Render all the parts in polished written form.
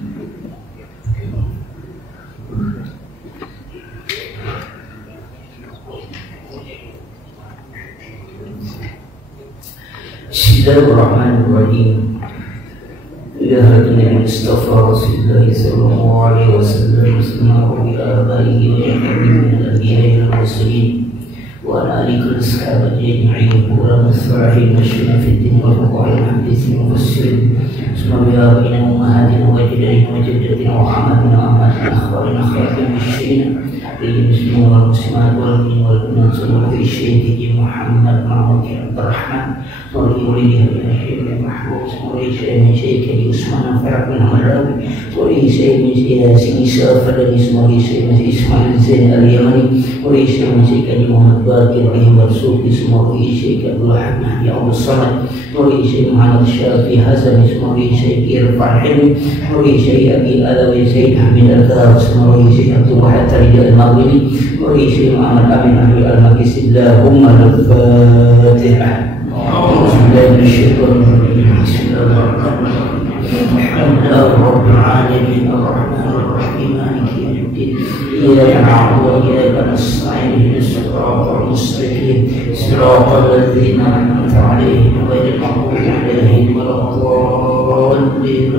Bismillahirrahmanirrahim. Ila hadina Mustafa Rasulullah sallallahu alaihi wasallam wa ila abaihi wa jami'in al-anbiya'i wal mursalin wa ala alihi wa sahbihi ajma'in wa nasrahi mashina fi din wa qawli hadithin mufassirin subhanallahi wa inna ummahatina wa jaddatina wa jaddatina wa amatina wa amatina akhbarina khatim bishina Bismillah wal muslimat wal mu'minin wal mu'minat sallallahu fi sayyidi Muhammad Muhammad Rahman Suri walihi min syai'in mahbub Suri syai'in syai'in Usman Faraq bin Hamarawi Suri syai'in syai'in Safadani Suri syai'in Ismail Zain al-Yamani Suri syai'in syai'in Muhammad Bakir Rahim Barsuki Suri syai'in Abdul Hamad Ya Allah Samad Suri syai'in Muhammad Syafi Hazami Suri syai'in Irfan Hilmi Suri syai'in Abi Alawi Sayyid Hamid Al-Qadar Suri syai'in Abdul Wahid Tarijal Al-Maghribi Suri syai'in Muhammad Amin Ahli Al-Makis Allahumma al-Fatihah Alhamdulillah Rabbil Alamin Ar-Rahman Ar-Rahim Maliki Yawmiddin Iyyaka na'budu wa iyyaka nasta'in ihdinas siratal mustaqim siratal ladzina an'amta 'alaihim ghairil maghdubi 'alaihim waladdallin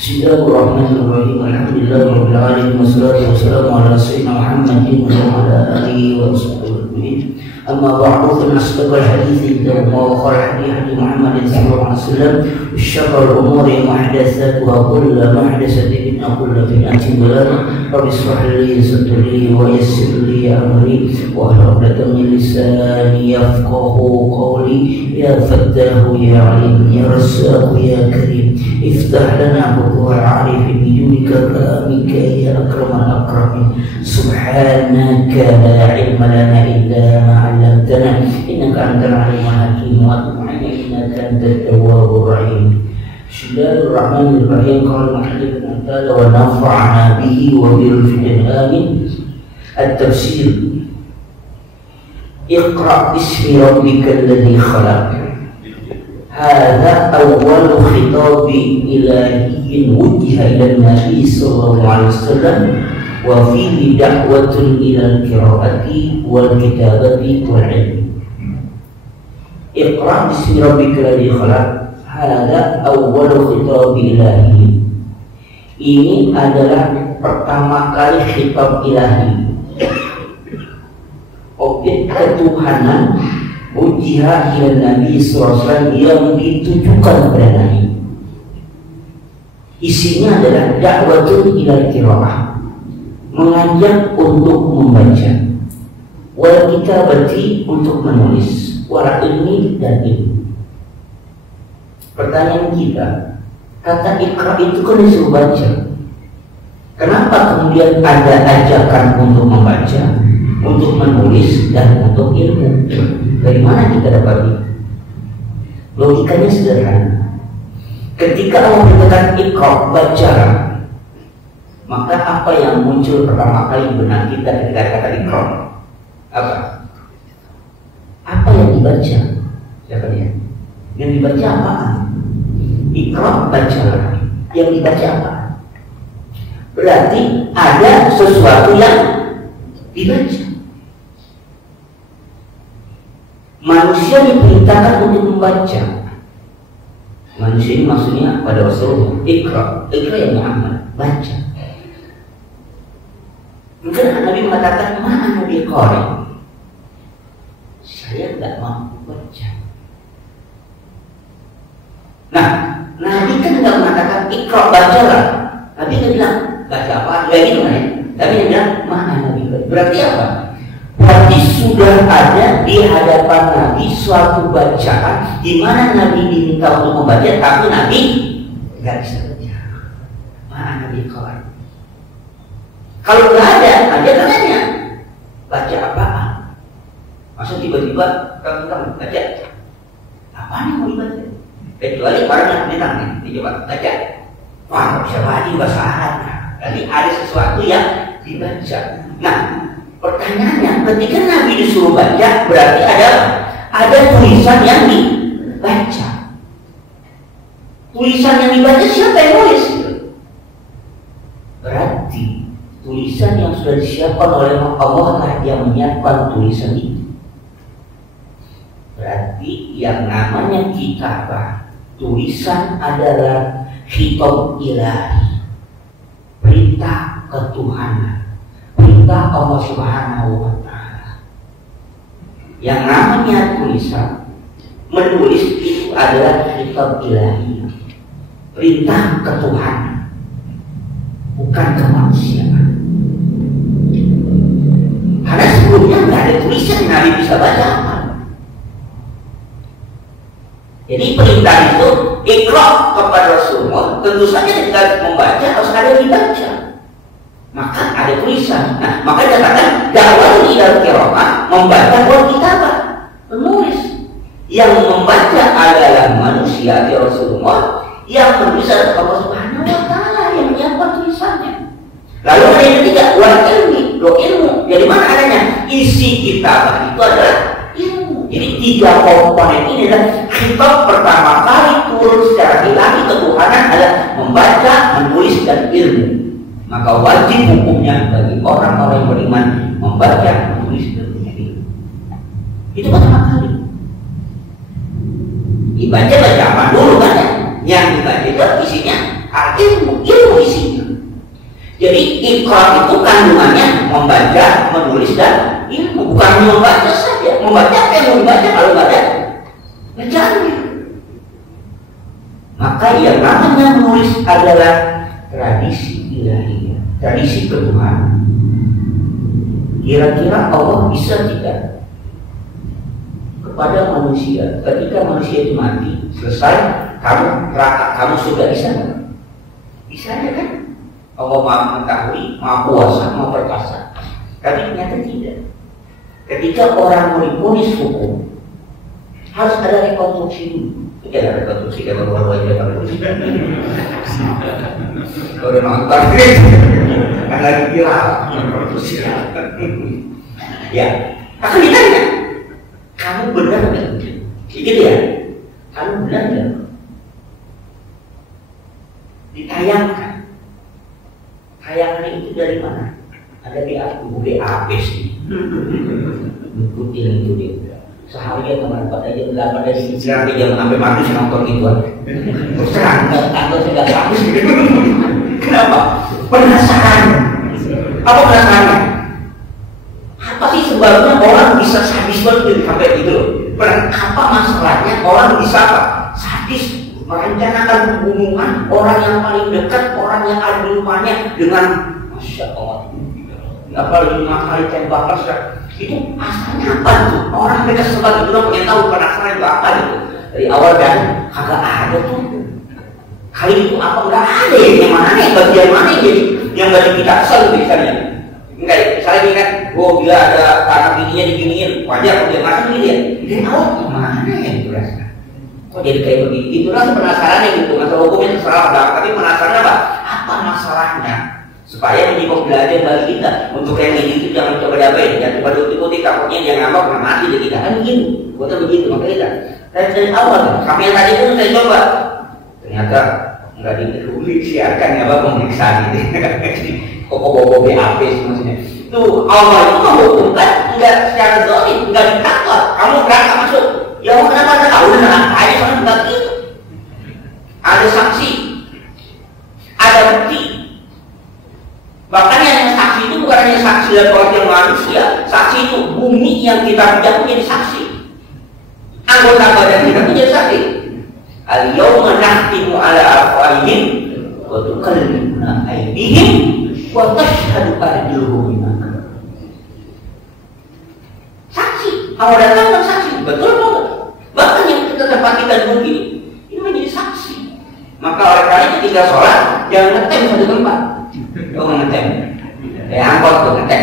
Bismillahirrahmanirrahim Alhamdulillah Rabbil Alamin Wassalatu wassalamu ala sayyidina Muhammadin wa ala alihi wa sahbihi أما بعد فإن أصدق الحديث كتاب الله وخير الهدي هدي محمد صلى الله عليه وسلم وشر الأمور محدثاتها وكل محدثة بدعة وكل بدعة ضلالة رب اشرح لي صدري ويسر لي أمري واحلل عقدة من لساني يفقهوا قولي يا فتاه يا عليم يا رزاق يا كريم افتح لنا فتوح العارف بجودك كرامك يا أكرم الأكرمين سبحانك لا علم لنا إلا ما علمتنا إنك أنت العليم الحكيم وتب علينا إنك أنت التواب الرحيم بسم الله الرحمن الرحيم قال المؤلف تعالى ونفعنا به وبالفعل آمين التفسير اقرأ باسم ربك الذي خلق هذا أول خطاب إلهي وجه إلى النبي صلى الله عليه وسلم وفيه دعوة إلى القراءة والكتابة والعلم اقرأ باسم ربك الذي خلق هذا أول خطاب إلهي ini adalah pertama kali khitab ilahi objek ketuhanan ujiha ila Nabi SAW yang ditujukan kepada Nabi isinya adalah da'watun ila qiraah mengajak untuk membaca wal kitabati untuk menulis wal ilmi dan ilmu. Pertanyaan kita, kata ikra itu kan disuruh baca, kenapa kemudian ada ajakan untuk membaca, untuk menulis dan untuk ilmu? Dari mana kita dapat itu? Logikanya sederhana. Ketika Allah mengatakan ikra, bacalah, maka apa yang muncul pertama kali benak kita ketika kata ikra? Apa? Apa yang dibaca? Siapa dia? Yang dibaca apaan? Ikra, bacalah. Yang dibaca apa? Berarti ada sesuatu yang dibaca. Manusia diperintahkan untuk membaca. Manusia ini maksudnya pada Rasulullah. Ikra, ikra yang Muhammad, baca. Mungkin Nabi mengatakan, mana Nabi Qari? Saya tidak mampu baca. Nah, Nabi kan tidak mengatakan ikra, bacalah. Nabi tidak bilang, baca apa? Ya gitu kan ya. Tapi dia bilang, mana Nabi Qari? Berarti apa? Berarti sudah ada di hadapan Nabi suatu bacaan di mana Nabi diminta untuk membaca, tapi Nabi tidak bisa baca. Mana Nabi Qari? Kalau nggak ada, dia kan nanya, baca apaan? Masa tiba-tiba kamu baca? Apaan yang mau dibaca? Kecuali orang yang datang nih, dicoba baca. Wah, bisa baca bahasa Arab. Jadi ada sesuatu yang dibaca. Nah, pertanyaannya, ketika Nabi disuruh baca, berarti ada tulisan yang dibaca. Tulisan yang dibaca siapa yang nulis? Berarti tulisan yang sudah disiapkan oleh Allah lah yang menyiapkan tulisan itu. Berarti yang namanya kitabah, tulisan adalah khitab ilahi, perintah ketuhanan, perintah Allah Subhanahu wa Ta'ala. Yang namanya tulisan, menulis itu adalah khitab ilahi, perintah ketuhanan, bukan kemanusiaan. Karena sebelumnya nggak ada tulisan, Nabi bisa baca apa. Jadi perintah itu iqra kepada Rasulullah, tentu saja tidak membaca, harus ada yang dibaca. Maka ada tulisan. Nah, maka dikatakan dakwah ila qiraah, membaca wal kitabah, penulis. Yang membaca adalah manusia di Rasulullah, yang menulis adalah Allah Subhanahu wa Ta'ala yang menyiapkan tulisannya. Lalu ada yang ketiga, wal ilmu. Jadi mana adanya? Isi kitabah itu adalah ilmu. Jadi tiga komponen ini adalah khitab pertama kali turun secara ilahi ketuhanan adalah membaca, menulis, dan ilmu. Maka wajib hukumnya bagi orang-orang yang beriman membaca, menulis, dan ilmu. Itu pertama kali. Dibaca apa dulu kan? Yang dibaca itu isinya ilmu isinya. Jadi iqra itu kandungannya membaca, menulis, dan ilmu. Bukan membaca saja. Membaca apa yang mau dibaca kalau nggak ada bacanya. Maka yang namanya menulis adalah tradisi ilahi, tradisi ketuhanan. Kira-kira Allah bisa tidak kepada manusia ketika manusia itu mati, selesai, kamu neraka, kamu surga, bisa nggak? Bisa aja kan? Allah maha mengetahui, maha kuasa, maha perkasa. Tapi ternyata tidak. Ketika orang divonis hukum, harus ada rekonstruksi dulu. Tidak ada rekonstruksi, kalau baru aja rekonstruksi. Kalau udah nonton, kan lagi viral rekonstruksi. Ya, akan ditanya, kamu benar nggak? Gitu ya, kamu benar nggak? Ditayangkan. Tayangannya itu dari mana? Ada di BAP sih. Ikutin itu dia. Seharian kemarin pada jam 8 dari istirahat jam sampai mati saya nonton gituan. Terus terang, tanggal saya nggak bagus. Kenapa? Penasaran. Apa penasarannya? Apa sih sebabnya orang bisa sadis banget sampai gitu loh? Apa masalahnya orang bisa sadis? Merencanakan pembunuhan orang yang paling dekat, orang yang ada di rumahnya dengan Masya Allah, apa 5 kali tembakan itu asalnya apa tuh? Orang mereka sempat itu pengen tahu penasaran itu apa gitu. Dari awal dan kagak ada tuh. Kali itu apa nggak ada ya? Yang mana yang bagian mana yang jadi yang bagi kita asal misalnya? Enggak, misalnya ini kan, bila ada tanah bininya diginiin, wajar kalau dia masuk ini dia. Dia tahu mana yang itu rasanya. Kok jadi kayak begini? Itulah penasarannya gitu. Masalah hukumnya terserah, tapi penasaran apa? Apa masalahnya? Supaya menjadi pembelajaran bagi kita. Untuk yang ini itu jangan coba diapain, jangan coba diikuti, takutnya dia ngambek pernah mati jadi kita kan begitu. Buatnya begitu maka kita. Dari awal, kami yang tadi pun saya coba. Ternyata nggak disiarkan apa pemeriksaan gitu. Kok bobo BAP maksudnya. Tuh Allah itu menghukumkan nggak secara zalim, nggak ditakut. Kamu berangkat masuk. Ya kenapa ada tahu dengan air soalnya enggak gitu. Ada saksi, ada bukti. Bahkan yang saksi itu bukan hanya saksi dari orang yang manusia, saksi itu bumi yang kita pijak menjadi saksi. Anggota badan kita menjadi saksi. Al-yawma nakhtimu ala afwahihim wa tukallimuna aydihim wa tashhadu arjuluhum bima kasabu. Saksi, awal datang kan saksi, betul banget. Bahkan yang kita tempat kita mungkin ini menjadi saksi. Maka oleh karena itu ketika sholat jangan ngetem satu tempat. Jangan ngetem. Kayak angkot tuh ngetem.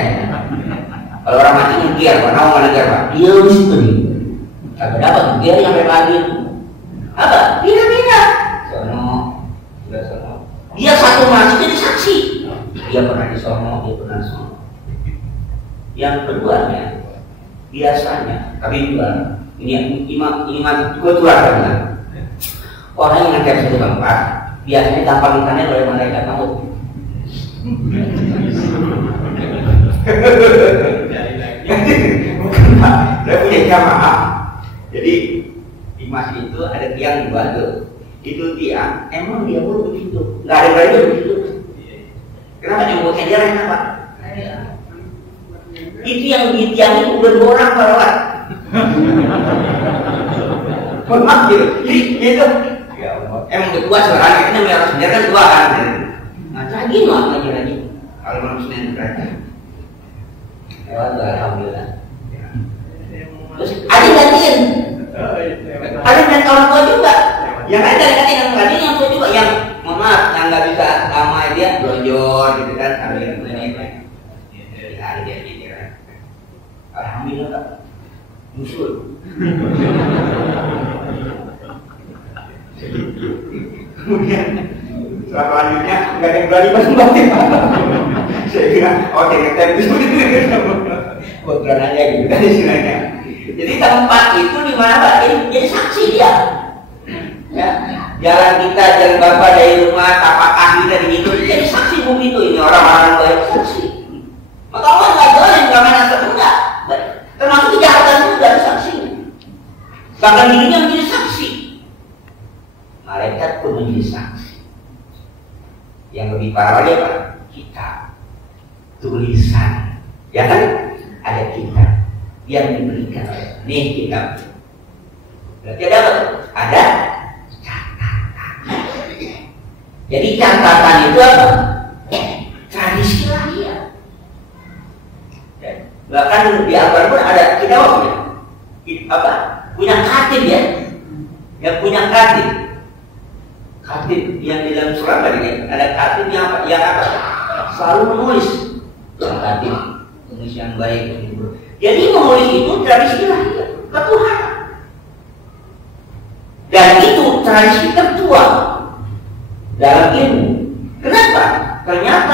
Kalau orang mati ngegiar, Pak, mau ngegiar Pak? Dia mesti nih. Kagak dapat ngegiar yang lagi itu. Apa? Tidak. Sono. Dia satu masjid jadi saksi. Dia pernah di sono, dia pernah di sono. Yang keduanya biasanya, tapi juga ini kebetulan kan? Orang yang ngecap satu tempat biasanya gampang ditanya oleh malaikat maut. Bukan Pak, saya punya jamaah. Jadi di masjid itu ada tiang di batu. Itu tiang, emang dia pun begitu. Nggak ada berani begitu. Kenapa nyebutnya dia lain apa? Itu yang di tiang itu udah 2 orang lewat. Maaf gitu. Jadi gitu. Ya Allah. Emang kedua seorang itu namanya orang sendiri kan 2 kan. Nah, lagi mah lagi. Kalau manusia yang terakhir. Lewat alhamdulillah. Terus ada gantiin. Ada dan orang tua juga. Yang ada yang gantiin yang tua juga yang mohon maaf yang nggak bisa sama dia blonjor gitu kan sambil ini. Ya dia. Alhamdulillah Pak. Musul. Kemudian selanjutnya nggak ada yang berani bantu saya kira oke ngetem itu kebetulan aja gitu kan istilahnya. Jadi tempat itu di mana Pak? Jadi saksi dia. Ya, jalan kita jalan Bapak dari rumah tapak kaki kita di itu jadi saksi bumi itu ini orang-orang baik saksi. Maka Allah nggak boleh nggak mana enggak. Termasuk kejahatan itu dari saksi. Bahkan dirinya menjadi saksi. Malaikat pun menjadi saksi. Yang lebih parah ya Pak, kita tulisan, ya kan? Ada kitab yang diberikan oleh nih kitab. Berarti ada apa? Ada catatan. Jadi catatan itu apa? Tradisi lahir. Bahkan di Al-Quran pun ada kitab apa? Punya katib ya, yang punya katib. Katib yang di dalam surat tadi ada katib yang apa? Selalu menulis. Yang katib menulis yang baik. Jadi menulis itu tradisi lahir ketuhanan. Dan itu tradisi tertua dalam ilmu. Kenapa? Ternyata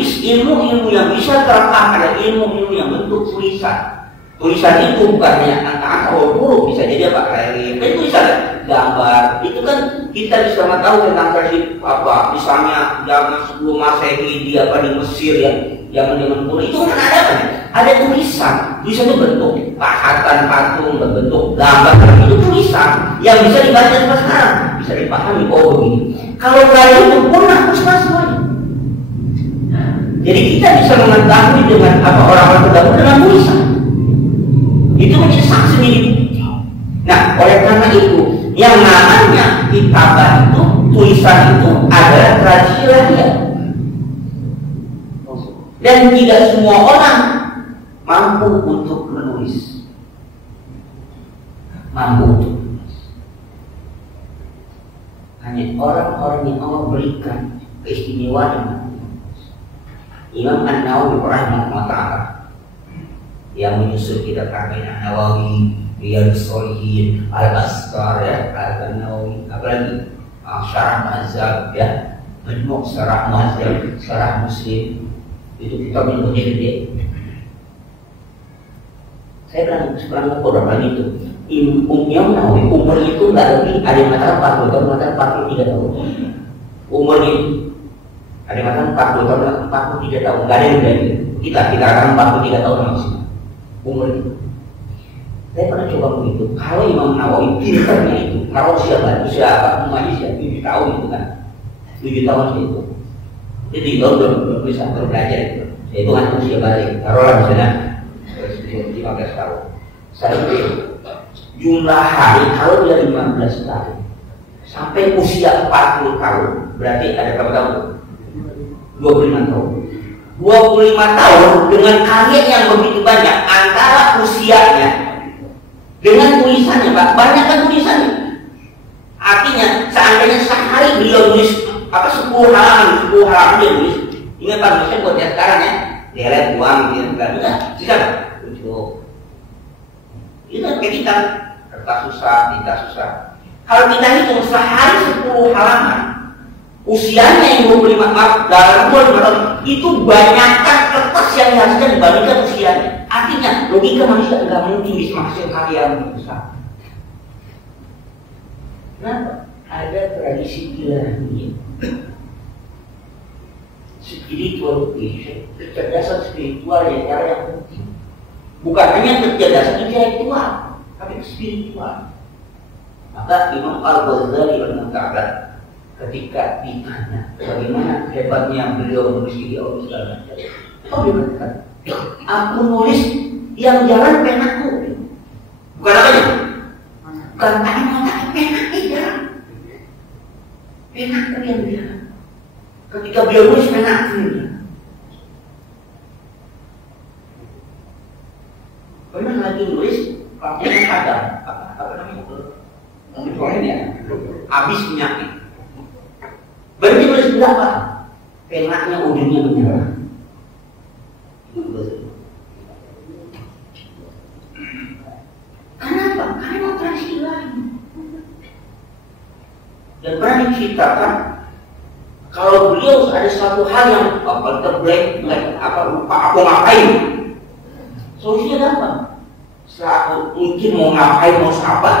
ilmu-ilmu yang bisa terekam ada ilmu-ilmu yang bentuk tulisan. Tulisan itu bukannya angka-angka huruf bisa jadi apa relief, itu bisa gambar. Itu kan kita bisa tahu tentang tradisi apa, misalnya zaman sebelum Masehi di Mesir ya, zaman kuno itu kan ada kan? Ada tulisan itu bentuk pahatan patung, berbentuk gambar, itu tulisan yang bisa dibaca sampai sekarang, bisa dipahami oh begini. Kalau kali itu punah musnah semuanya. Jadi kita bisa mengetahui dengan apa orang-orang terdahulu dengan tulisan. Itu menjadi saksi milik. Nah, oleh karena itu, yang namanya kitabah itu, tulisan itu adalah tradisi lahir. Dan tidak semua orang mampu untuk menulis. Mampu untuk menulis. Hanya orang-orang yang Allah berikan keistimewaan. Imam An-Nawawi rahimahullah ta'ala yang menyusun kitab Aqid An-Nawawi, Riyadhus Shalihin, Al-Azkar ya, Al-Nawawi, apalagi Syarah Mazhab ya, Majmu' Syarah Mazhab, Syarah Muslim, itu kitab yang gede. Saya pernah ngukur berapa itu. Imam Nawawi umur itu nggak lebih, ada yang mengatakan 40 tahun, mengatakan 43 tahun. Umur itu ada yang mengatakan 40 tahun, 43 tahun, nggak ada yang berani. Kita akan 43 tahun maksimal. Umur itu. Saya pernah coba begitu. Kalau Imam Nawawi pintarnya itu, kalau siapa umumnya 7 tahun itu kan, 7 tahun itu. Jadi belum bisa belajar itu. Itu kan usia balik. Taruhlah misalnya 15 tahun. Saya pikir jumlah hari kalau dia 15 tahun sampai usia 40 tahun berarti ada berapa tahun? 25 tahun. 25 tahun dengan karya yang begitu banyak antara usianya dengan tulisannya Pak, banyak kan tulisannya. Artinya seandainya sehari beliau tulis apa 10 halaman dia tulis. Ingat Pak, misalnya buat dia sekarang ya, deret uang gitu kan, enggak, bisa Pak. Itu kayak kita, kertas susah, tinta susah. Kalau kita hitung sehari 10 halaman, usianya yang 25 dalam 25 tahun itu banyakkan kertas yang dihasilkan dibandingkan usianya. Artinya logika manusia nggak mungkin bisa menghasilkan karya yang besar. Kenapa? Ada ada tradisi ilahi, spiritual education, kecerdasan spiritual yang cara yang penting. Bukan hanya kecerdasan intelektual, tapi spiritual. Maka Imam Al-Ghazali berkata, ketika ditanya bagaimana hebatnya beliau menulis video segala macam, dia berkata, aku nulis yang jalan penaku, bukan apanya? Bukan tanya tapi penak jalan. Penaku yang jalan. Ketika beliau nulis penaku yang jalan. Pernah lagi nulis pakai kadang apa namanya itu ya, habis penyakit. Berarti nulis berapa? Penaknya ujungnya menyerah. Kenapa? Karena tradisi lain. Dan pernah diceritakan kalau beliau ada suatu hal yang terblank, apa lupa aku ngapain, solusinya gampang. Setelah aku mungkin mau ngapain, mau sahabat,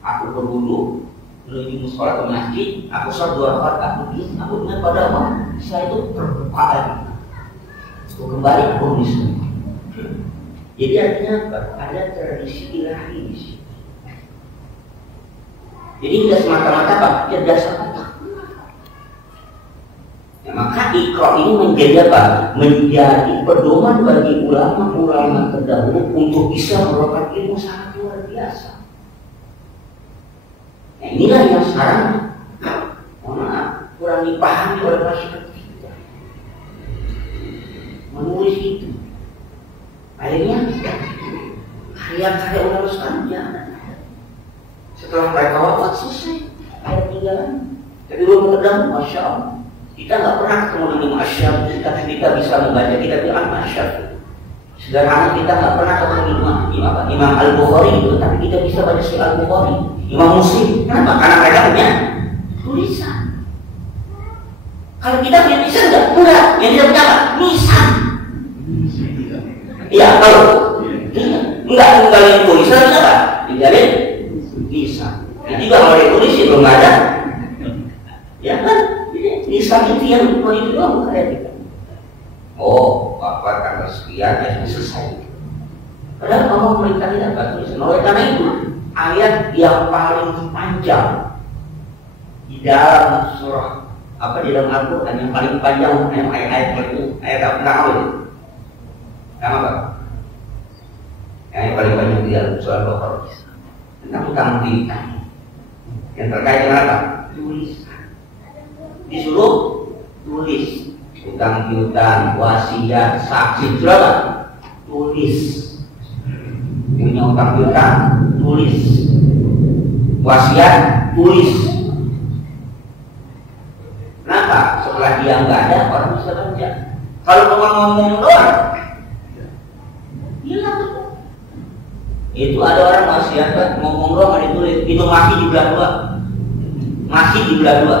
aku berwudu, menuju musola ke masjid, aku sholat 2 rakaat, aku diam, aku ingat pada Allah, saya itu terbuka lagi. Aku kembali, aku nulis. Jadi artinya apa? Ada tradisi ilahi di sini. Jadi tidak semata-mata apa? Kecerdasan otak. Ya, maka Iqra ini menjadi apa? Menjadi pedoman bagi ulama-ulama terdahulu untuk bisa melakukan ilmu sangat luar biasa. Nah, inilah yang sekarang kurang dipahami oleh masyarakat kita. Menulis itu, akhirnya karya-karya ulama sekarang jangan. Setelah mereka wafat selesai, ayat tinggalan. Tapi belum terdahulu, masya Allah. Kita nggak pernah ketemu dengan Asy'ab, tapi kita bisa membaca kita bilang Asy'ab. Sederhana kita nggak pernah ketemu dengan Imam Al-Bukhari itu, tapi kita bisa baca Sahih Al-Bukhari, Imam Muslim. Kenapa? Karena mereka punya tulisan. Kalau kita punya tulisan enggak, yang kita punya apa? Nisan. Iya, kalau enggak ninggalin tulisan apa? Ninggalin nisan. Jadi kalau ada tulis itu belum ada, ya kan? Nisan itu yang mau itu doang kayak kita. Oh, apa tanggal sekian ya selesai. Padahal Allah merintah tidak dapat tulisan. Oleh karena itu, ayat yang paling panjang di dalam surah apa di dalam Al-Quran yang paling panjang, yang ayat paling ayat apa itu? Yang apa? Yang paling panjang di dalam surah Al-Baqarah tentang utang piutang yang terkait dengan apa? Tulisan. Disuruh tulis utang piutang, wasiat, saksi, berapa? Tulis. Punya utang piutang, tulis. Wasiat, tulis. Kenapa? Setelah dia nggak ada, orang bisa baca. Kalau cuma ngomong doang, hilang. Itu ada orang wasiat ngomong doang nggak ditulis. Itu masih di belah dua. Masih di belah dua.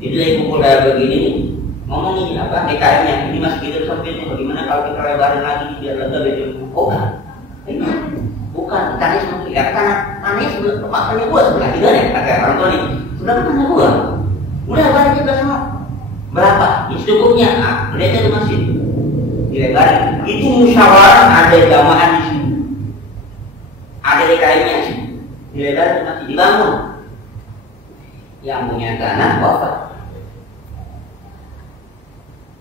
Jadi saya kumpul kayak begini nih, ngomong ini apa? DKM-nya ini masih gitu sampai ini bagaimana kalau kita lebarin lagi biar lega beda. Oh kan? Bukan, tanya sama kita tanya sebelah tempatnya gua sebelah tiga nih, kata orang tua nih. Sudah tanya gua, udah lebarin kita semua. Berapa? Ini cukupnya. Ah, mereka itu masih dilebarin. Itu musyawarah ada jamaah di sini, ada DKM-nya sih. Dilebarin masih dibangun. Yang punya tanah wafat.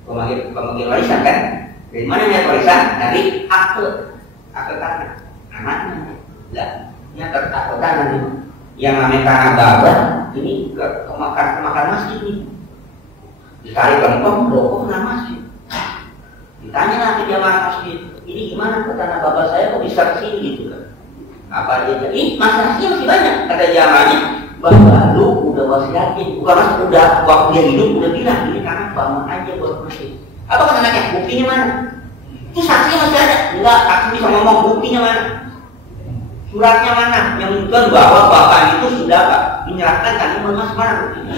Pemegang warisan kan? Dari mana punya warisan? Dari akte tanah. Anaknya, enggak, ini akte tanah nih. Yang namanya tanah babah ini kemakan masjid nih. Ditarik kantong, dokoh nama masjid. Ditanya nanti dia mana masjid. Ini gimana ke tanah babah saya kok bisa kesini gitu kan? Apa dia? Ini masalahnya masih banyak. Kata jamaahnya, bahwa lu udah wasiatin, bukan mas udah waktu dia hidup udah bilang ini karena bangun aja buat masjid. Apa kata anaknya? Buktinya mana? Itu saksinya masih ada. Enggak, saksi bisa ngomong buktinya mana? Suratnya mana? Yang menunjukkan bahwa bapak itu sudah menyerahkan kandungan mas mana buktinya?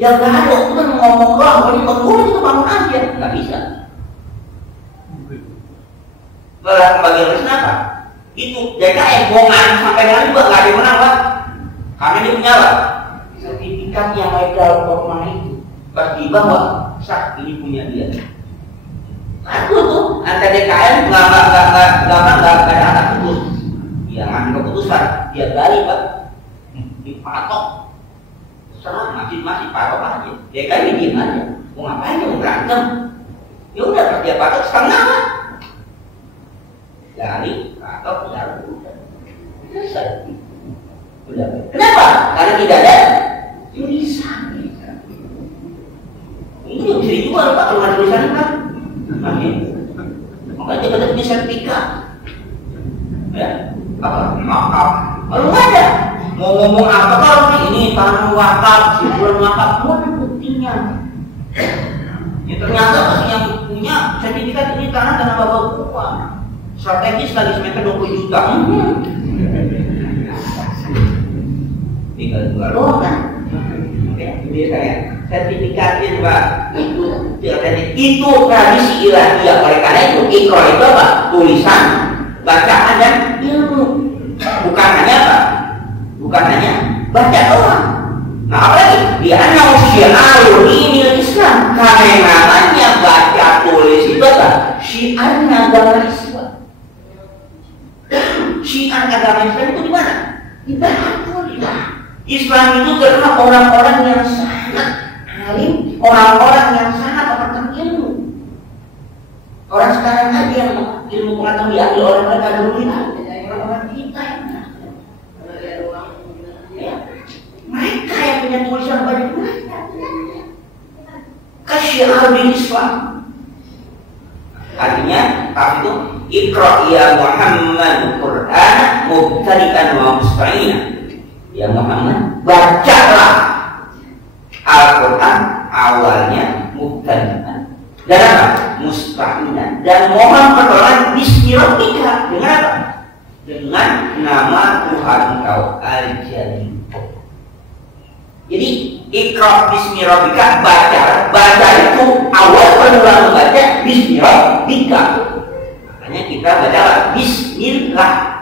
Ya nggak ada, itu kan ngomong doang. Kalau bangun itu bangun aja, nggak bisa. Bagian resmi apa? Itu DKM bohongan sampai mana juga nggak ada yang menang pak. Karena dia punya apa? sertifikat yang legal formal itu pas dibawa, sak ini punya dia. Satu tuh antar DKM nggak ada anak putus, ya ngambil keputusan dia gali pak, dipatok, serang masih patok aja. DKM diem aja, mau ngapain mau berantem? Ya udah dia patok setengah lah, gali patok udah selesai. Udah. Kenapa? Karena tidak ada tulisan. Ini yang bisa dijual pak kalau ada tulisan kan? Makanya kita punya sertifikat. Ya, apa? Wakaf. Kalau nggak ada, mau ngomong apa kalau ini tanah wakaf, simpulan wakaf, mana buktinya? Ya ternyata masih yang punya sertifikat ini tanah bapak gua. Strategis lagi semeter 20 juta. Tinggal dua doang kan? Oke, jadi saya sertifikatin pak itu tradisi ilahiyah. Oleh karena itu Iqra itu apa? Tulisan, bacaan dan ilmu. Bukan hanya apa? Bukan hanya baca doang. Nah apalagi dia syiarul dinil Islam, karena yang namanya baca tulis itu apa? Syiarnya agama Islam. Syiar agama Islam itu di mana? Di tulis. Islam itu terkenal orang-orang yang sangat alim, orang-orang yang sangat memperkenalkan ilmu. Orang sekarang aja yang ilmu pengetahuan diambil oleh mereka dulu ini, orang-orang kita yang ya. Mereka yang punya tulisan banyak mereka. Kasyiar di Islam. Artinya, tapi itu Iqra ya Muhammad Qur'an mubtadi'an wa musta'inan. Ya Muhammad, bacalah Al-Quran awalnya mubtadi'an dan apa? Musta'inan, dan mohon pertolongan bismi rabbika, dengan apa? Dengan nama Tuhan engkau Al-Jalil. Jadi Iqra bismi rabbika, baca itu awal permulaan membaca bismi rabbika. Makanya kita baca bismillah.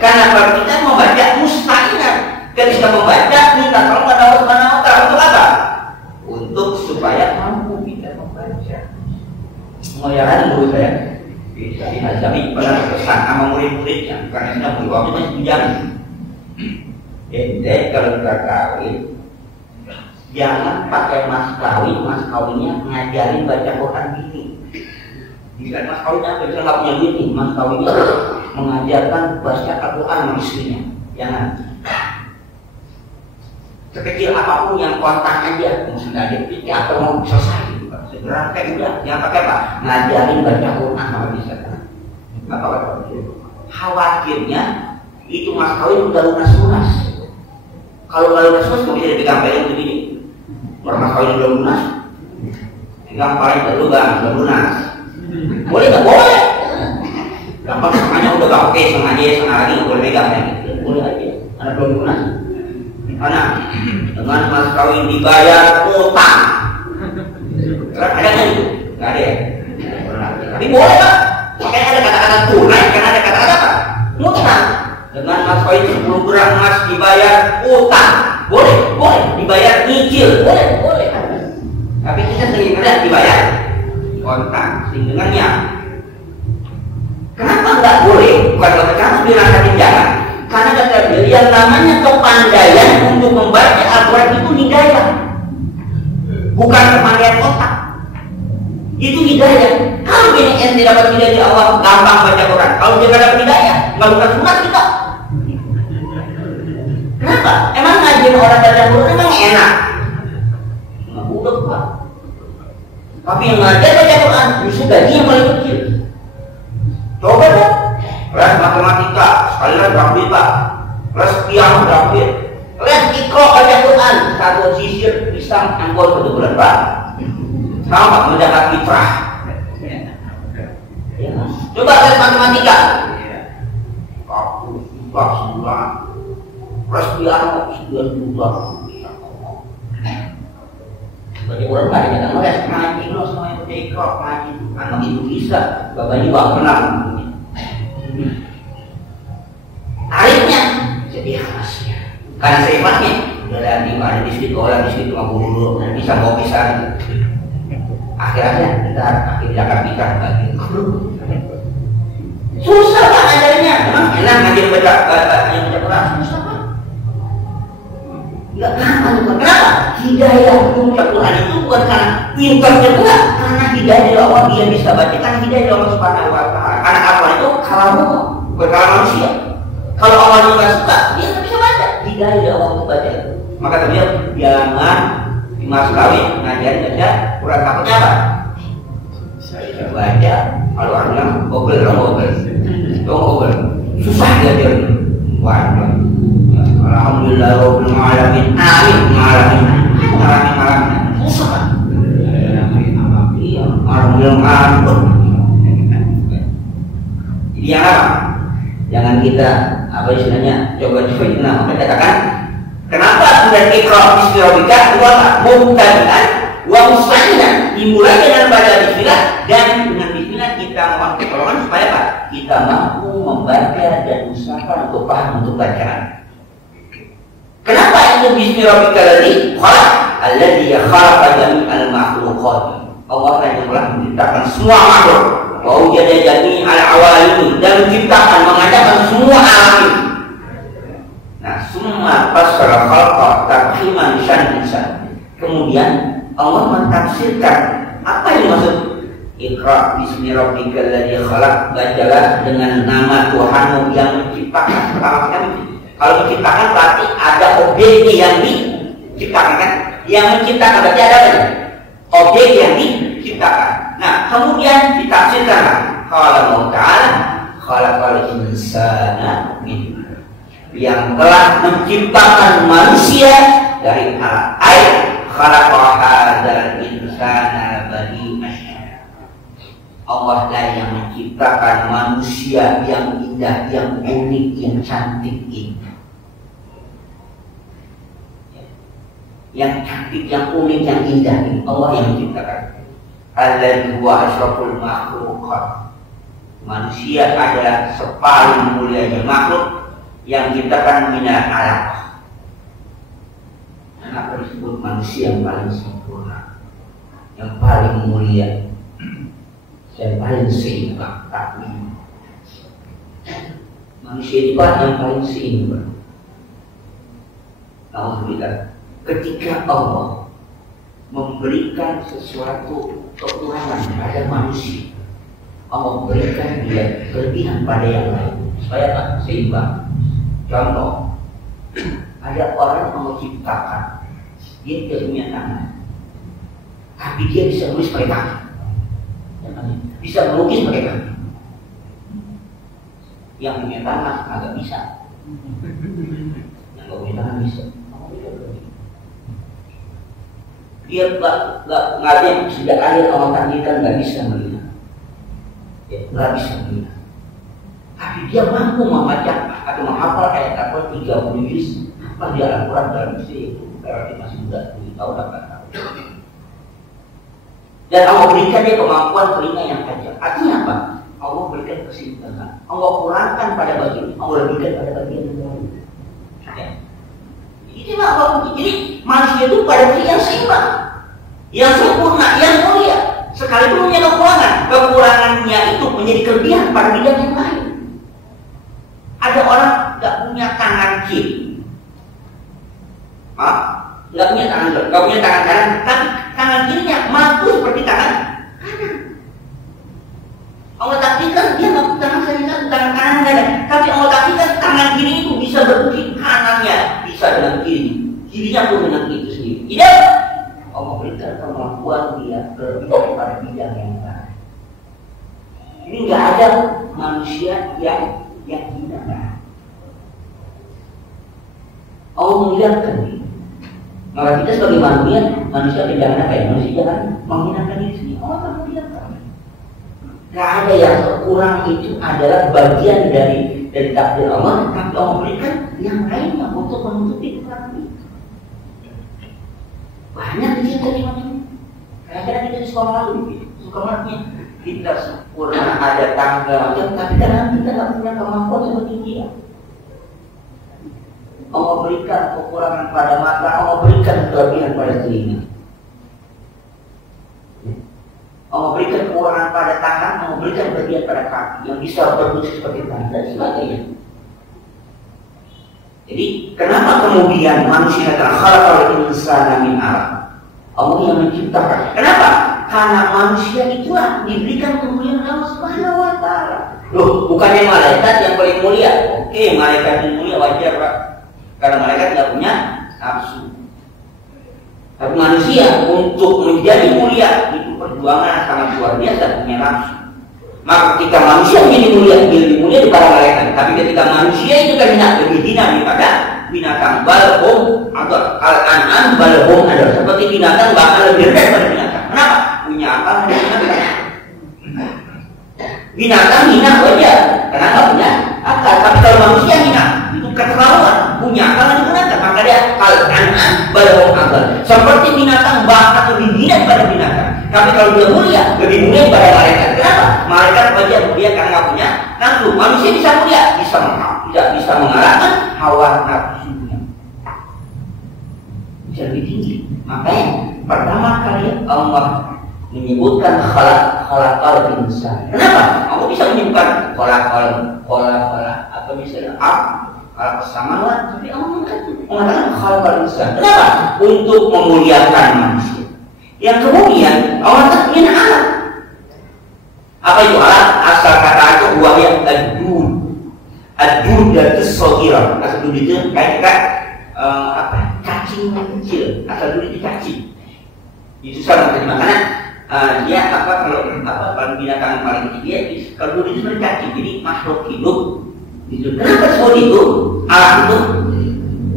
Karena kalau kita membaca musta'inan, ketika membaca minta tolong pada Allah Subhanahu wa Ta'ala untuk apa? Untuk supaya mampu kita membaca. Mengajarkan guru saya di Hazami pernah berpesan sama murid-muridnya, karena sudah murid waktu masih menjamin. Ente kalau kita kawin, jangan pakai mas kawinnya ngajarin baca Quran gini. Jika mas kawinnya baca nggak punya duit nih, mas kawinnya mengajarkan baca Al-Quran sama istrinya. Jangan. Sekecil apapun yang kontak aja, misalnya ada pikir atau mau selesai, segera kayak udah. Jangan pakai apa? Ngajarin baca Quran sama bisa. Nggak apa-apa. Khawatirnya itu mas kawin udah lunas. Kalau nggak lunas, nggak bisa dipegang pegang begini. Kalau mas kawin udah lunas, pegang paling terlubang, udah lunas. Boleh nggak? Boleh. Gampang semuanya udah gak oke, setengah lagi nggak boleh megang ya gitu. Boleh aja, anak belum lunas. Anak dengan mas kawin dibayar utang. Ada nggak itu? Nggak ada ya. Tapi boleh pak. Makanya ada kata-kata tunai, karena ada kata-kata apa? Utang. Dengan mas kawin 10 gram emas dibayar utang. Boleh. Dibayar nyicil. Boleh. Tapi kita sering lihat dibayar kontak, sering dengarnya. Kenapa nggak boleh? Bukan kamu dirasakan jangan. Karena kata beliau yang namanya kepandaian untuk membaca Al-Quran itu hidayah, bukan kepandaian otak. Itu hidayah. Kalau ini ente dapat hidayah dari Allah, gampang baca Quran. Kalau dia nggak dapat hidayah, nggak bukan sunat kita. Kenapa? Emang ngajarin orang baca Quran emang enak? Nggak budak pak. Tapi yang ngajar baca Quran justru gaji yang paling kecil. Coba dong, les matematika sekalian berapa pak, les piano berapa, les Iqra baca Quran satu sisir bisa angkot 1 bulan pak, sama mendapat fitrah. Coba les matematika, 40 juta sebulan, les piano 9 juta. Bagi orang nggak ada yang les ngaji lo semua yang Iqra ngaji, anak itu bisa, bapaknya bang kenal. Akhirnya jadi khas. seikhlasnya. Karena seikhlasnya, udah ada di situ orang di situ mau dulu, bisa mau bisa. Akhirnya kita akan bisa lagi. Susah Pak ngajarnya, memang enak ngajar baca Quran, susah Pak. Enggak gampang, kenapa? Hidayah membaca Quran itu bukan karena pintarnya Quran, karena hidayah dari Allah dia bisa baca, karena hidayah dari Allah Subhanahu Wa Taala. Karena apa itu kalammu, bukan kalam manusia. Kalau Allah nggak suka, dia nggak bisa baca. Hidayah dari Allah untuk baca. Maka dia jangan di masa kawin ngajarin baca Quran, takutnya apa? Saya baca, kalau orang bilang gobel, susah diajar. Waduh, alhamdulillah rabbil alamin, amin, alamin, susah. Iya, alhamdulillah. Jadi yang apa? Jangan kita apa istilahnya coba-coba kita katakan kenapa sudah ikrar bismi rabbika mubtadi'an wa mustaqilan, dimulai dengan baca bismillah dan dengan bismillah kita mohon pertolongan supaya apa? Kita mampu membaca dan usaha untuk paham untuk bacaan. Kenapa itu bismi rabbika alladzi khalaqa jami'al makhluqat? Allah yang telah menciptakan semua makhluk. Wa wujada jami'al awalim, dan menciptakan mengadakan semua alam ini. Nah, semua pasal khalqa takhiman insan. Kemudian Allah mentafsirkan apa yang dimaksud Iqra bismi rabbikal ladzi khalaq, bacalah dengan nama Tuhanmu yang menciptakan. Kalau menciptakan berarti ada objek yang diciptakan kan? Yang menciptakan berarti ada apa? Objek yang diciptakan. Nah, kemudian ditafsirkan kalau Allah Ta'ala khalaqal insana min, yang telah menciptakan manusia dari air, khalaqal insana bani asyara. Allah lah yang menciptakan manusia yang indah, yang unik, yang cantik ini. Yang cantik, yang unik, yang indah ini Allah yang menciptakan. Alladzi huwa asyraful makhluqat. Manusia adalah sepaling mulianya makhluk yang diciptakan minal alaq. Kenapa disebut manusia yang paling sempurna, yang paling mulia, yang paling seimbang? Tapi manusia itu yang paling seimbang. Alhamdulillah, ketika Allah memberikan sesuatu kekurangan pada manusia, Allah berikan dia kelebihan pada yang lain supaya tak seimbang. Contoh, ada orang yang menciptakan, dia tidak punya tangan, tapi dia bisa menulis pakai kaki, bisa melukis pakai kaki. Yang punya tangan agak bisa, yang nggak punya tangan bisa. Dia nggak ada sejak lahir Allah takdirkan nggak bisa melihat, nggak bisa melihat. Tapi dia mampu membaca atau menghafal ayat apa 30 juz apa di Al-Quran dalam usia itu, karena dia masih muda 7 tahun 8 tahun. Dan Allah berikan dia kemampuan telinga yang tajam. Artinya apa? Allah berikan kesimbangan. Allah kurangkan pada bagian, Allah berikan pada bagian yang lain. Jadi manusia itu pada diri yang seimbang, yang sempurna, yang mulia. Sekalipun punya kekurangan, kekurangannya itu menjadi kelebihan pada bidang yang lain. Ada orang nggak punya tangan kiri, nggak punya tangan kanan, tapi tangan kirinya mampu seperti tangan kanan. Allah takdirkan dia nggak punya tangan kanan nggak ada, tapi Allah takdirkan tangan kiri itu bisa berfungsi, kanannya bisa dengan kirinya pun dengan itu sendiri. Tidak, Allah berikan kemampuan dia berpindah pada bidang yang lain. Ini nggak ada manusia yang hina. Allah menghinakan diri. Maka kita sebagai manusia jangan apa ya? Manusia jangan menghinakan diri sendiri. Allah akan menghinakan. Gak ada yang kurang, itu adalah bagian dari takdir Allah. Tapi Allah berikan yang lainnya untuk menutupi kekurangan itu. Banyak di sini macam ini. Kadang-kadang kita di sekolah lalu suka maknya kita sempurna, ada tangga macam, tapi kadang kita nggak punya kemampuan seperti dia. Allah berikan kekurangan pada mata, Allah berikan kelebihan pada telinga. Allah berikan kekurangan pada tangan, Allah berikan kelebihan pada kaki yang bisa berfungsi seperti tangan dan sebagainya. Jadi kenapa kemudian manusia khalaqal insana min 'alaq? Allah yang menciptakan. Kenapa? Karena manusia itulah diberikan kemuliaan Allah Subhanahu wa taala. Loh, bukannya malaikat yang paling mulia? Oke, malaikat yang mulia wajar, Pak. Karena malaikat tidak punya nafsu. Tapi manusia untuk menjadi mulia itu perjuangan sangat luar biasa, punya nafsu. Maka ketika manusia menjadi mulia, dia lebih mulia daripada malaikat. Tapi ketika manusia itu kan lebih hina daripada binatang, balhum atau al-an'am balhum adalah seperti binatang, bahkan lebih rendah daripada binatang. Kenapa? Punya akal dan binatang. Binatang hina wajar, kenapa punya akal. Tapi kalau manusia hina, itu keterlaluan. Punya akal dan binatang, maka dia al-an'am balhum akal. Seperti binatang, bahkan lebih hina daripada binatang. Tapi kalau dia mulia, lebih mulia daripada malaikat. Kenapa? Malaikat wajar mulia karena nggak punya nafsu. Manusia bisa mulia, tidak bisa mengalahkan hawa nafsunya. Bisa lebih tinggi. Makanya pertama kali Allah menyebutkan khalaqal insan. Kenapa? Allah bisa menyebutkan khalaqal atau misalnya khalaqas samawat, tapi Allah mengatakan khalaqal insan. Kenapa? Untuk memuliakan manusia. Yang kemudian Allah tak punya alat. Apa itu alat? Asal kata itu wahya ad-dud dan as-saghira. Asal dud itu kayak cacing yang kecil. Asal dud itu cacing. Itu sama tadi makanya dia kalau binatang paling kecil dia kalau dud itu seperti cacing. Jadi makhluk hidup. Itu. Kenapa seperti itu? Alat itu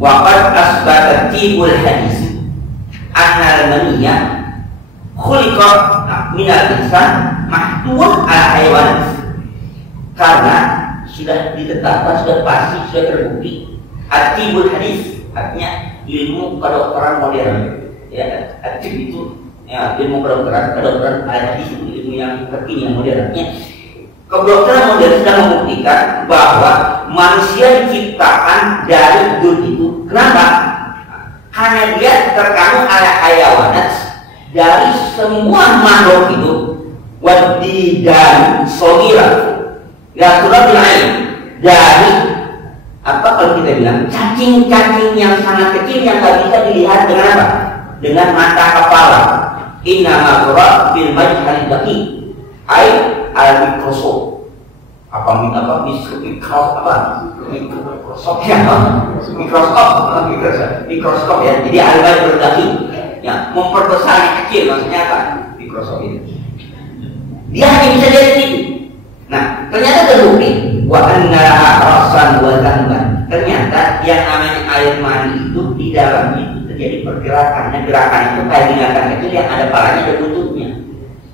waqad asbata tibul hadis annal maniyah khuliqat minal insan mahtuwah ala haywan. Karena sudah ditetapkan, sudah pasti, sudah terbukti atibul hadis, artinya ilmu kedokteran modern. Ya, atib itu ya, ilmu kedokteran hadis itu ilmu yang terkini, yang modern. Ya. Kedokteran modern sudah membuktikan bahwa manusia diciptakan dari dud itu. Kenapa? Karena dia terkandung ala hayawanat dari semua makhluk hidup, wadi dan sogira, gatulah lain dari apa kalau kita bilang cacing-cacing yang sangat kecil yang tak bisa dilihat dengan apa? Dengan mata kepala. Inna ma'ura bil majhal baqi ay al mikroskop. Mikroskop ya. Jadi al majhal baqi ya, memperbesar kecil, maksudnya apa? Mikroskop itu. Dia hanya bisa lihat itu. Nah, ternyata terbukti wa anna rasan wa tanban. Ternyata yang namanya air mani itu di dalamnya itu terjadi pergerakan. Nah, gerakan itu kayak binatang kecil yang ada palanya dan buntutnya.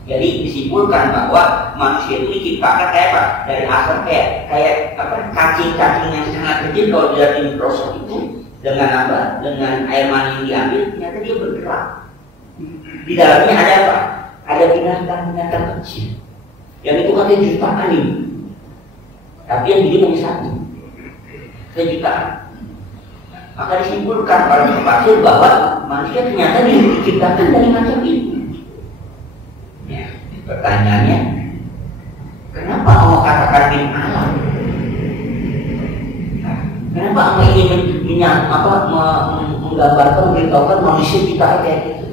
Jadi disimpulkan bahwa manusia itu diciptakan kayak apa? Dari asal kayak cacing-cacing yang sangat kecil. Kalau dilihat di mikroskop itu dengan apa? Dengan air mani yang diambil, ternyata dia bergerak. Di dalamnya ada apa? Ada binatang-binatang kecil. Yang itu katanya jutaan ini. Tapi yang hidup hanya satu. Jutaan. Maka disimpulkan oleh tafsir bahwa manusia ternyata diciptakan dari macam itu. Ya, pertanyaannya, kenapa Allah katakan bin alam? Kenapa Allah ingin menggambarkan, memberitahukan manusia kita kayak gitu?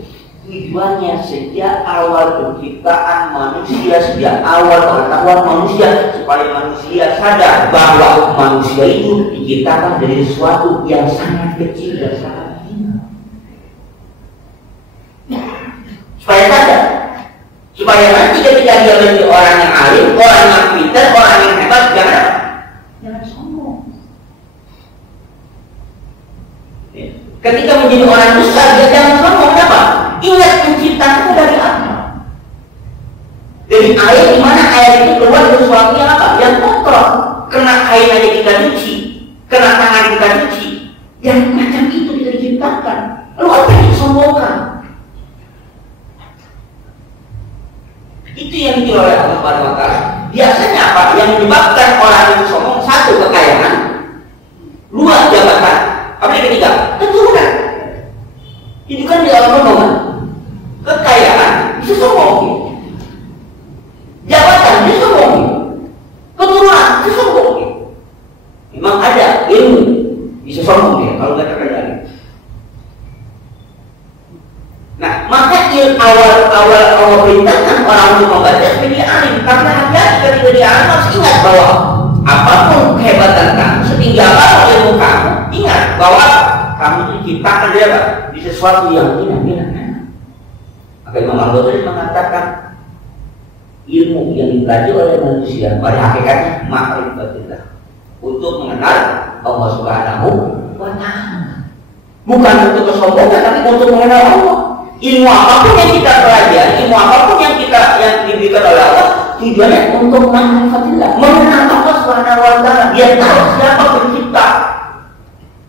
Tujuannya sejak awal penciptaan manusia, sejak awal pengetahuan manusia, supaya manusia sadar bahwa manusia itu diciptakan dari sesuatu yang sangat kecil dan sangat hina. Supaya sadar, supaya nanti ketika dia menjadi orang yang alim, orang yang pintar, orang yang hebat, jangan sombong. Ketika menjadi orang besar, dia jangan sombong. Kenapa? Ingat penciptaanmu dari apa? Dari air, di mana air itu keluar dari sesuatu yang apa? Yang kotor. Kena air aja kita cuci, kena tangan kita cuci. Yang macam itu kita diciptakan. Lalu apa yang disombongkan? Itu yang dijual oleh Allah Subhanahu wa Ta'ala. Biasanya apa? Yang menyebabkan orang itu sombong, satu, kekayaan, dua, jabatan, Apa yang ketiga? Keturunan. Itu kan di dalam rombongan. Kekayaan bisa sombong. Jabatan bisa sombong. Keturunan bisa sombong. Memang ada ilmu bisa sombong ya kalau nggak terkendali. Nah, maka awal perintahkan orang untuk membaca sebagai alim. Karena hati-hati ketika dia alim harus ingat bahwa apapun kehebatan kamu, setinggi apapun ilmu kamu, ingat bahwa kamu itu diciptakan dari apa? Di sesuatu yang hina. Maka Imam Al-Ghazali mengatakan ilmu yang dipelajari oleh manusia pada hakikatnya ma'rifatillah, untuk mengenal Allah Subhanahu wa Ta'ala. Bukan untuk kesombongan, tapi untuk mengenal Allah. Ilmu apapun yang kita pelajari, ilmu apapun yang diberikan oleh Allah, tujuannya untuk ma'rifatillah, mengenal Allah Subhanahu wa Ta'ala. Dia tahu siapa pencipta,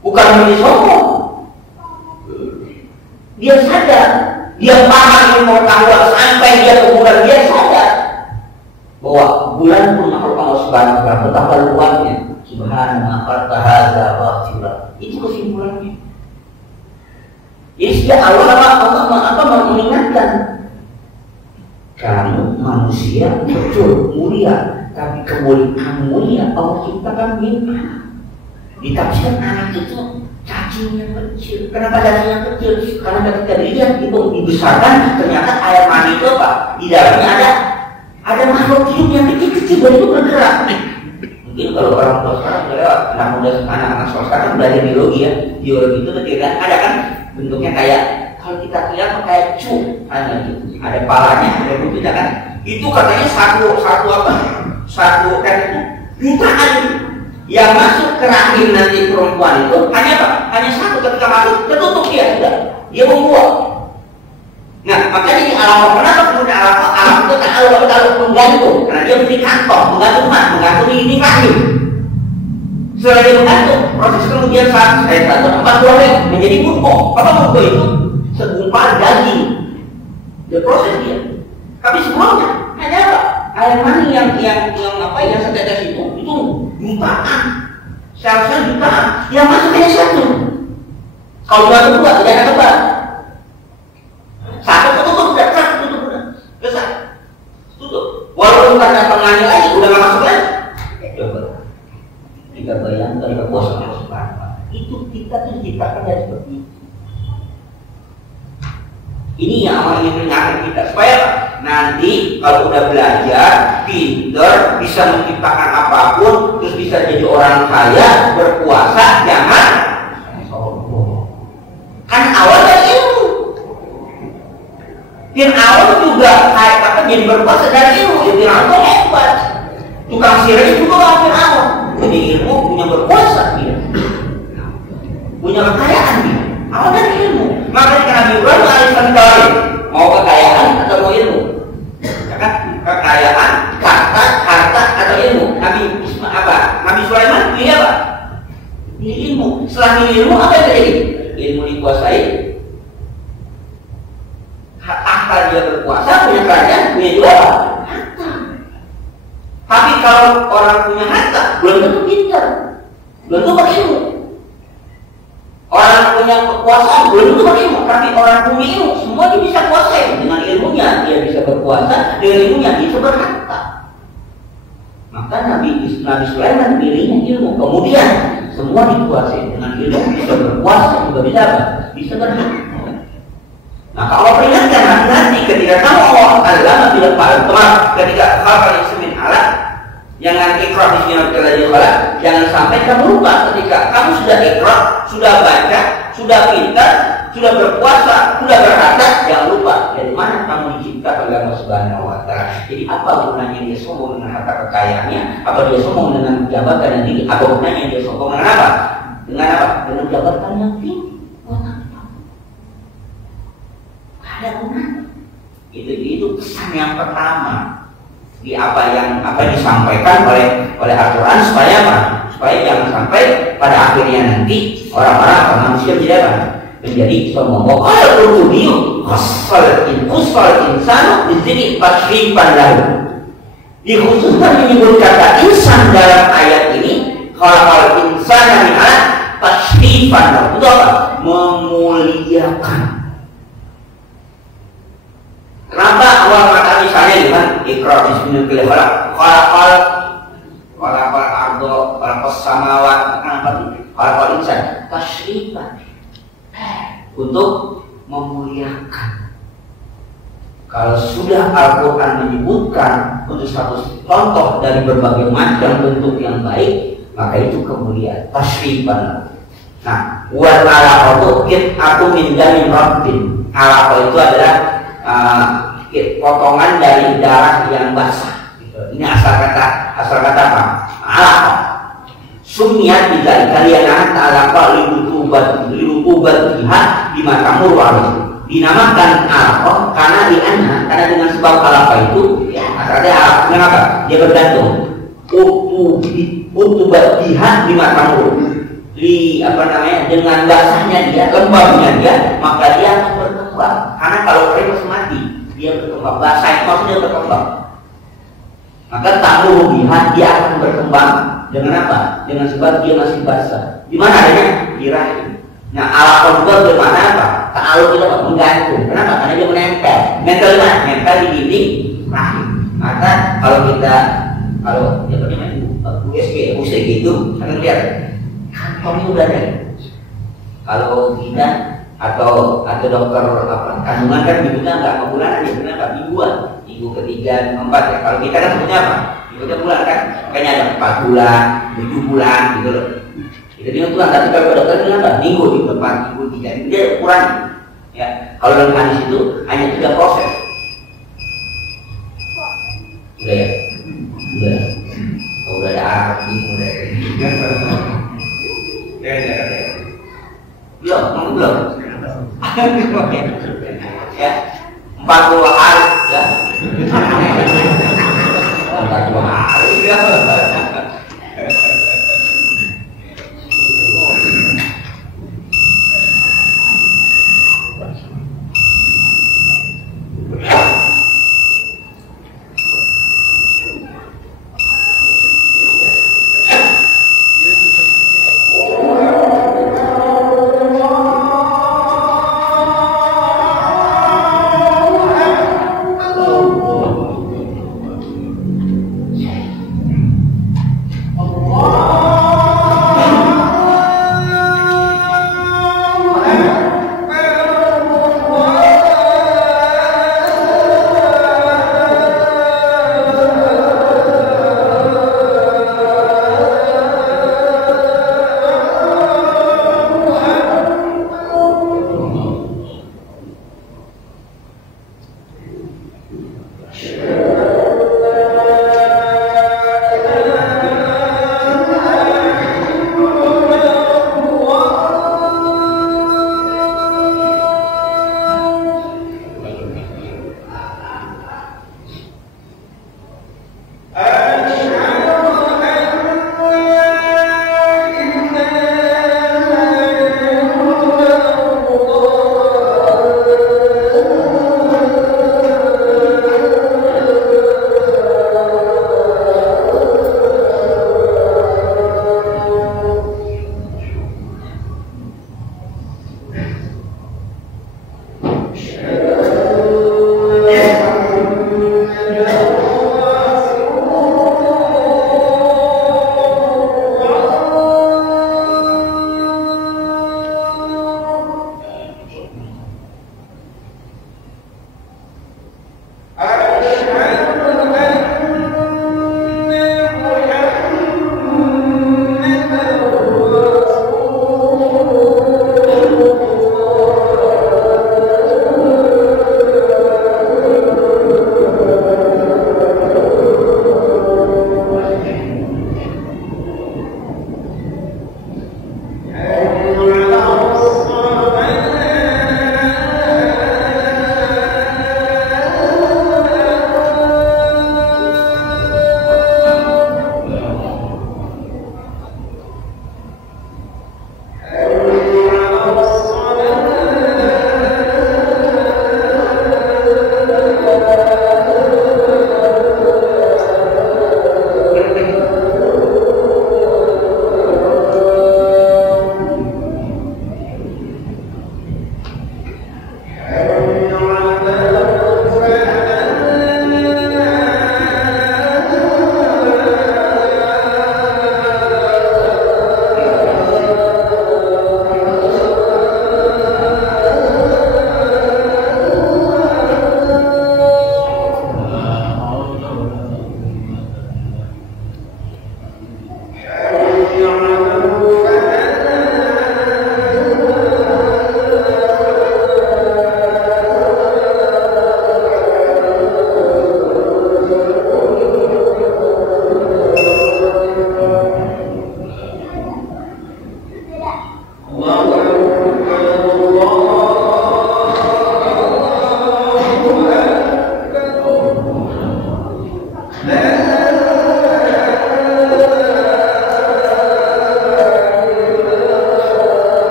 bukan menjadi sombong. Dia sadar, dia paham ilmu pengetahuan sampai dia kemudian dia sadar bahwa bulan pun makhluk Allah Subhanahu wa Ta'ala, betapa luasnya. Subhanallah, hadza batila. Itu kesimpulannya. Jadi sejak awal Allah mengingatkan kamu manusia betul mulia, tapi kemuliaan mulia Allah ciptakan bintang. Ditafsirkan anak itu cacing yang kecil. Kenapa cacing yang kecil? Karena ketika dilihat itu dibesarkan, ternyata air mani itu apa? Di dalamnya ada makhluk hidup yang kecil-kecil dan itu bergerak. Mungkin kalau orang tua sekarang anak-anak sekarang belajar biologi ya, biologi itu ketika ada kan bentuknya kayak, kalau kita lihat kayak cu, ada palanya, ada bentuknya kan. Itu katanya satu kan jutaan yang masuk ke rahim nanti perempuan itu hanya apa? Hanya satu, ketika masuk tertutup dia sudah, dia membuat. Nah, makanya di alam kenapa kemudian alam itu kalau menggantung, karena dia beri kantong, menggantung di rahim. Setelah dia menggantung, proses kemudian satu 40 hari menjadi murko. Apa murko itu? Segumpal daging. Dia proses dia. Tapi sebelumnya hanya apa? Air mani yang setetes itu jutaan. Sel-sel jutaan. Yang masuk hanya satu. Kalau dua tidak ada kebal. Satu tutup udah. Besar. Tutup. Walaupun karena penganil lagi udah nggak masuk lagi. Coba. Kita bayangkan kekuasaan Allah Subhanahu wa Ta'ala. Itu kita tuh diciptakan dari seperti itu. Ini yang Allah ingin peringatkan kita supaya nanti kalau udah belajar, pinter, bisa menciptakan apapun, terus bisa jadi orang kaya, berkuasa, jangan sombong. Kan awalnya ilmu. Fir'aun juga jadi berkuasa dari ilmu. Fir'aun itu hebat. Tukang sihir itu juga Fir'aun. Jadi ilmu punya berkuasa dia, punya kekayaan dia. Awal dari ilmu. Makanya Nabi Ibrahim alaihissalam mau kekayaan atau mau ilmu? Ya kan? Kekayaan, harta atau ilmu? Nabi Sulaiman pilih apa? Pilih ilmu. Setelah pilih ilmu apa yang terjadi? Ilmu dikuasai. Harta dia berkuasa, punya kerajaan, punya juga apa? Harta. Tapi kalau orang punya harta, belum tentu pintar, belum tentu berilmu. Orang punya kekuasaan, belum tentu berilmu. Tapi orang punya ilmu, semua dia bisa kuasai. Dengan ilmunya dia bisa berkuasa, dengan ilmunya dia bisa berharta. Maka Nabi Sulaiman pilihnya ilmu. Kemudian semua dikuasai dengan ilmu, bisa berkuasa juga bisa apa? Bisa berharta. Maka Allah peringatkan hati-hati ketika kamu Allah tidak paham, ketika hal ismin alat, jangan ikrah bismillahirrahmanirrahim. Jangan sampai kamu lupa ketika kamu sudah ikrah, sudah baca, sudah pintar, sudah berpuasa, sudah berharta, jangan lupa dari mana kamu diciptakan oleh Allah Subhanahu wa Ta'ala. Jadi apa gunanya dia sombong dengan harta kekayaannya? Apa dia sombong dengan jabatan yang tinggi? Apa gunanya dia sombong dengan apa? Dengan apa? Dengan jabatan yang tinggi. Ada gunanya. Itu pesan yang pertama di apa yang disampaikan oleh Al-Quran supaya apa? Supaya jangan sampai pada akhirnya nanti orang-orang atau manusia menjadi sombong. Kalau bertujuh khusfal insanu disini tasrifan lahu. Dikhususkan menyebut kata insan dalam ayat ini. Kalau insan yang tashrifan itu apa? Memuliakan. Kenapa awal kata misalnya dengan Iqra bismillahirrahmanirrahim khalaqal ardo khalaqas samawat, kenapa khalaqal insan tashrifan untuk memuliakan. Kalau sudah Al-Quran menyebutkan untuk satu contoh dari berbagai macam bentuk yang baik, maka itu kemuliaan, tashrifan. Nah, wal alaqatu qit'atu min damin rabbin. Alaqah itu adalah potongan dari darah yang basah. Ini asal kata apa? Alaqah. Sumiat tidak kalian alaqah lirutubat jihad di matamur waris. Dinamakan alaqah karena dengan sebab alaqah itu ya asalnya alaqah kenapa? Dia bergantung. Utubat jihad di matamur. Dengan basahnya dia, lembabnya dia, maka dia akan berkembang. Karena kalau kering masih mati, dia berkembang. Basah itu maksudnya berkembang. Maka tamu lihat dia akan berkembang dengan apa? Dengan sebab dia masih basah. Di mana adanya? Di rahim. Nah, alaqah juga bermakna apa? Kalau kita menggantung. Kenapa? Karena dia menempel. Menempel di mana? Menempel di dinding rahim. Maka kalau USG itu akan lihat kantongnya udah ada. Kalau kita atau dokter kandungan kan minggunya nggak bulanan ya, kenapa? Minggu ketiga, keempat ya. Kalau kita kan punya apa? Minggunya bulan kan, makanya ada 4 bulan, 7 bulan gitu loh. Itu dia tuh, tapi kalau dokter itu apa? Minggu, 4, minggu 3, itu dia ukuran. Ya, kalau dalam hadis itu hanya 3 proses. Udah ya, udah. Kalau udah ada Arab ini, udah ada ini. Belum. Ya, 40 hari ya. 40 hari ya.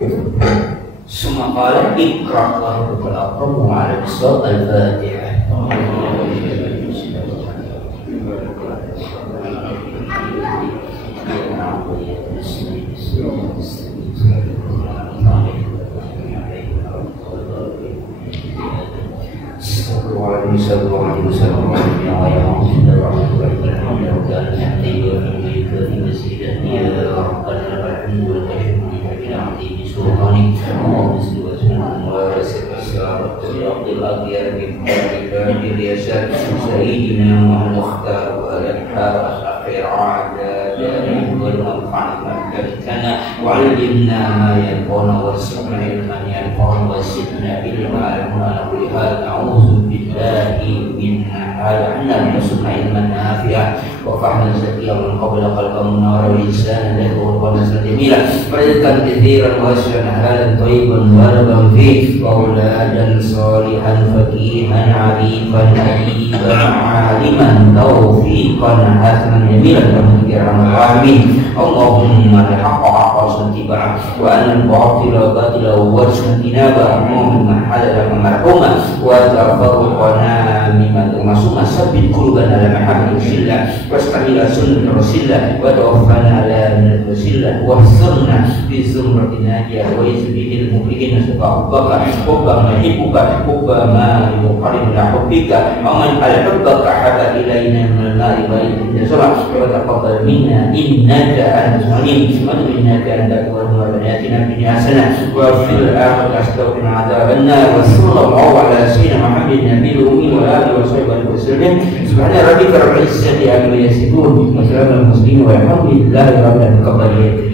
ثم قال اقرأ وربك الأكرم وعلى الصوت الفاتحة. سيدنا المختار والأنحار أخير عادات والمنفعنا وعلمنا ما ينفعنا وارزقنا علما ينفعنا وزدنا علما ولهذا نعوذ بالله من هذا أن نرزقنا علما نافعا وفهما زكيا من قبل قلبا منورا ولسانا له ونسلا جميلا ورزقا كثيرا واسعا حلالا طيبا وربا فيه وأولادا صالحا فقيها عريفا أديبا عالما توفيقا حسنا جميلا يا ارحم الراحمين. اللهم الحق حقا واتباعه وأن الباطل باطلا وارزقنا اجتنابه مما حلل ومحروما وتفرقنا مما معصوما ثبت قلوبنا على محبة رسول واستعمل سنة رسول وتوفنا على من الرسول واحصرنا في زمرة الناجية ويزبه المؤمنين سبع حبك حب ما يحبك حب ما يقرب إلى حبك ومن على حبك حب إلينا من النار وإلى الجزاء وتقبل منا إنك أنت العليم وإنك أنت التواب وآتنا في الدنيا حسنة وفي الآخرة أستغفرنا عذاب النار وصلى الله على سيدنا محمد النبي الأمي وآله وصحبه وسلم. سبحان ربك رب العزة عما يصفون وسلام على المرسلين والحمد لله رب العالمين.